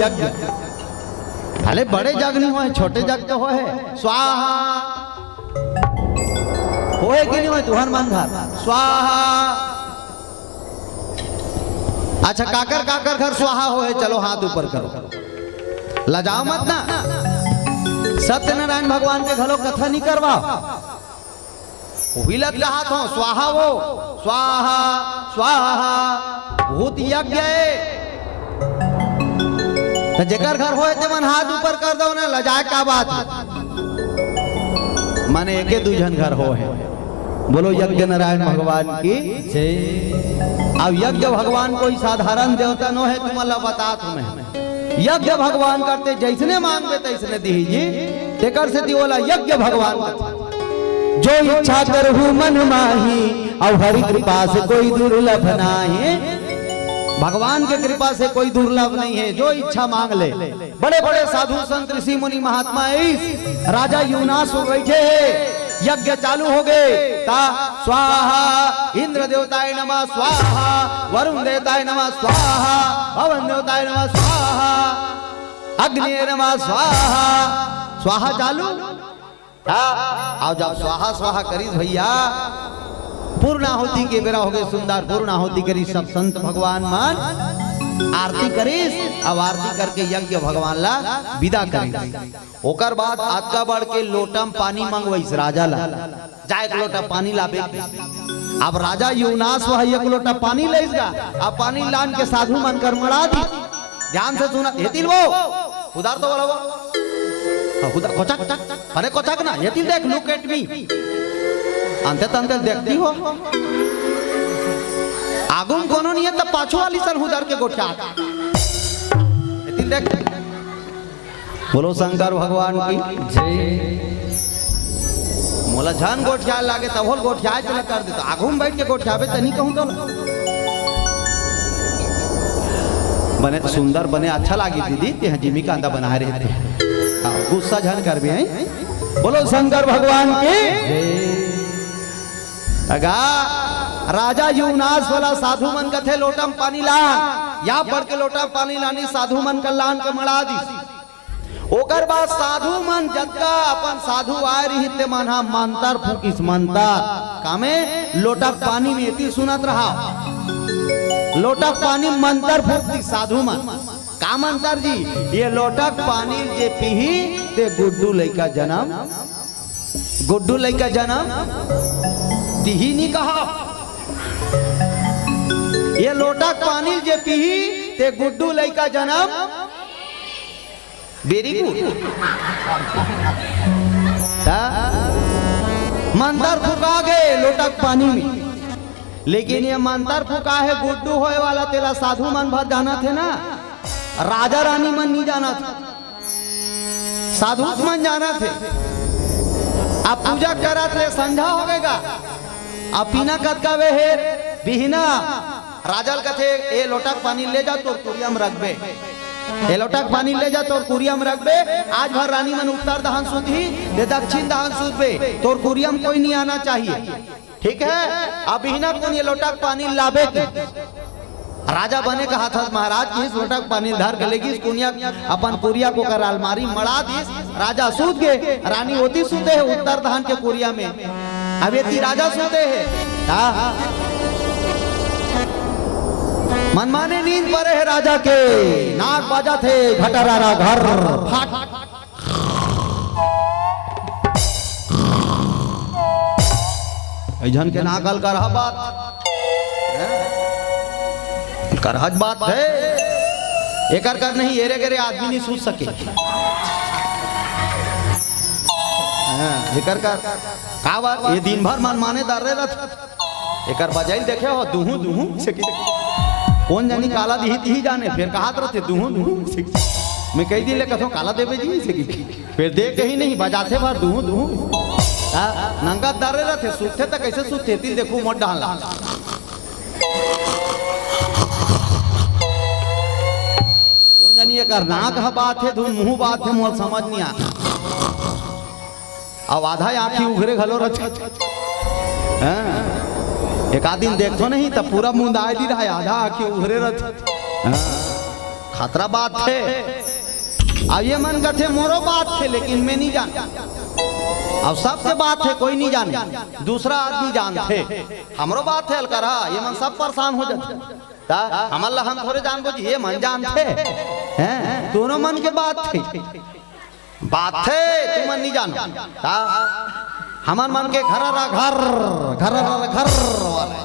यज्ञ। अरे बड़े जग नहीं हो, छोटे जग तो हो है। स्वाहा होए कि नहीं हो तुहर मन घर स्वाहा। अच्छा काकर काकर घर स्वाहा होए, चलो हाथ ऊपर करो, लजाओ मत ना। सत्यनारायण भगवान के घरों कथा नहीं करवा, विलत का हाथ हो स्वाहा, वो स्वाहा स्वाहा भूत यज्ञ तो जेकर घर होए ते मन हाथ ऊपर कर दो ना, लजाए का बात माने एके दूजन घर हो है। बोलो यज्ञ नारायण भगवान की जय। अब यज्ञ भगवान कोई साधारण देवता नो है, तुम्हारा बता तुम्हें यज्ञ भगवान करते जैसने मांगबे तैसने दीजिए, तेकर से दिवला यज्ञ भगवान करते। जो इच्छा करहु मन माही, और हरि कृपा से कोई दुर्लभ नाही। भगवान के कृपा से कोई दुर्लभ नहीं है, जो इच्छा मांग ले। बड़े बड़े साधु संत ऋषि मुनि महात्मा राजा यूनास हो बैठे हैं, यज्ञ चालू हो गए। ता स्वाहा इंद्र देवताय नमः स्वाहा, वरुण देवताय नमः स्वाहा, पवन देवताय नमः स्वाहा, अग्नि नमः स्वाहा। स्वाहा चालू आओ जब स्वाहा स्वाहा करीस भैया, पूर्णाहुति के बेरा हो गए सुंदर। पूर्णाहुति करी सब संत भगवान मान आरती करीस। अब आरती करके यज्ञ भगवान ला विदा करीस। ओकर बाद आत्का बढ़ के लोटम पानी मंगवाइस राजा ला, जाए एक लोटा पानी लाबे। अब राजा यूनास वह एक लोटा पानी लेगा, अब पानी लान के साधु मन कर मरा दी। ध्यान से सुना हेतिल वो उधर तो बोला वो उधर कोचक, अरे कोचक ना हेतिल देख, लुक एट मी। अंते तंते देखती हो आगुम कोनो नहीं है, तब पाछो वाली सन हुदर के गोठा हेतिल देख। बोलो शंकर भगवान की जय। मोला झन गोठिया लागे तब होल गोठिया चला कर दे, तो आगुम बैठ के गोठियाबे तनी कहूं तो बने सुंदर बने अच्छा लागी दीदी ते जिमी का अंदा बना रहे थे, गुस्सा झन कर भी हैं। बोलो शंकर भगवान की अगा राजा यूनास वाला साधु मन कथे लोटम पानी लान, या पढ़ के लोटा पानी लानी साधु मन का लान के मड़ा दी। ओकर बाद साधु मन जगह अपन साधु आए रही ते मन हा मंतर फूकिस मंतर कामे लोटा पानी में इतनी सुनत रहा, लोटा पानी मंतर फूकती साधु मन का मंतर जी। ये लोटक पानी जे पीही ते गुड्डू लइका जन्म, गुड्डू लइका जन्म दिही नहीं कहा। ये लोटक पानी जे पीही ते गुड्डू लइका जन्म, वेरी गुड। मंतर फुका गए लोटक पानी में, लेकिन ये मंतर फुका है गुड्डू होए वाला तेरा साधु मन भर जाना थे ना, राजा रानी मन नहीं जाना था, साधु मन जाना थे। अब पूजा करा थे संध्या हो गएगा, अब पीना कद का वे है बिहना। राजल कथे ए लोटक पानी ले जा तो कुरियम रखबे, ए लोटक पानी ले जा तोर कुरियम रखबे। आज भर रानी मन उत्तर दहन सुधी दे दक्षिण दहन सुधबे, तोर कुरियम कोई नहीं आना चाहिए, ठीक है। अब बिहना कौन ये लोटक पानी लाबे की राजा बने का हाथ महाराज की लोटक पानी धर के लेगी कुनिया अपन कुरिया को कर अलमारी मड़ा दी। राजा सूत गए, रानी होती सूते है उत्तर दहन के कुरिया में, अब ये राजा सूते है। मनमाने नींद पड़े है राजा के, नाक बाजा थे घटरारा घर फाट। जन के नाक हल कर बात करहज बात है, एकर कर नहीं एरे गरे आदमी नहीं सूझ सके। एकर कर का बात ये दिन भर मन माने दर रहे रथ एकर बजाई देखे हो दुहू दुहू से कौन जानी काला दिही तिही जाने, फिर कहा रहते दुहू दुहू मैं कही दी ले कथो काला देवे जी से फिर देख ही नहीं बजाते भर दुहू दुहू नंगा दर रहते सूते तक कैसे सूते ती देखो मोट डाला। कौन जानी एकर नाक ह बात है धुन मुंह बात है मोल समझ नहीं आता। अब आधा आंखी उघरे घलो रच एक आध दिन देखो नहीं तब पूरा मुंह दाए दी रहा, आधा आंखी उघरे रच खतरा बात थे। अब ये मन का थे मोरो बात थे, लेकिन मैं नहीं जान। अब सबके बात है, कोई नहीं जाने, दूसरा आदमी जानते। हमरो बात है अलकरा, ये मन सब परेशान हो जाते। हमल्ला हम थोड़े जान बुझ, ये मन जानते हैं, दोनों मन के बात थे, तुम मन नहीं जान। हमार मन के घर घर वाले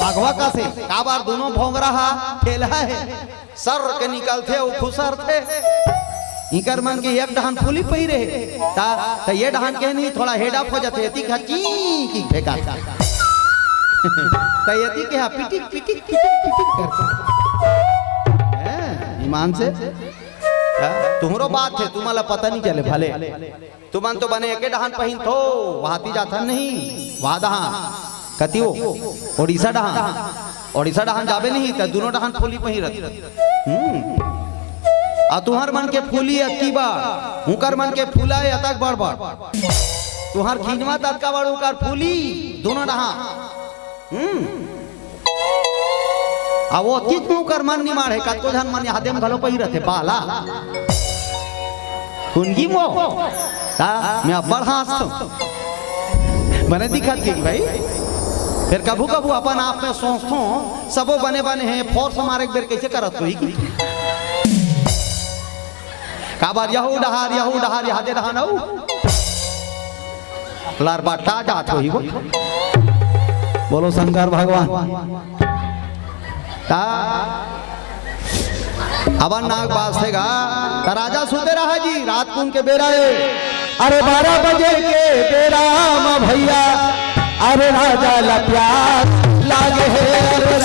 भगवा का से का बार दोनों भोंग रहा खेला है, सर के निकलते वो खुसर थे। इकर मन के एक डहान फूली पही रहे ता ये डहान के नहीं थोड़ा हेड अप हो जाते ती खची की फेंका ता यति के पिटिक पिटिक पिटिक पिटिक करते हैं ईमान से। तुम्हारो बात है, तुम्हाला पता नहीं चले भले तुमन तो बने एके डहान पहिन थो वहाती जाता नहीं, वहां डहान कतियो ओडिशा डहान जाबे नहीं ता दोनों डहान फूली पही रहती। आ तुहार मन के फूली अति बार, हुकर मन के फूला है अतक बड़ बड़, तुहार खींचवा तत्का बड़ हुकर फूली दोनों डहा। आ वो अतीत में हुकर मन निमाड़ है, कतको धन मन हाथे में घलो पही रहते बाला कुंगी मो मैं अब्बड़ हाथ बने दिखत के भाई। फिर कभू कभू अपन आप में सोचतो सबो बने हैं फोर्स मारे एक बेर कैसे करत होई काबार यहू डहार यादे डहान लार बाटा जात होई वो। बोलो शंकर भगवान। अब नाग बासेगा राजा सुते रहा जी, रात को उनके बेरा है, अरे 12 बजे के बेरा भैया, अरे राजा ला प्यास लागे है।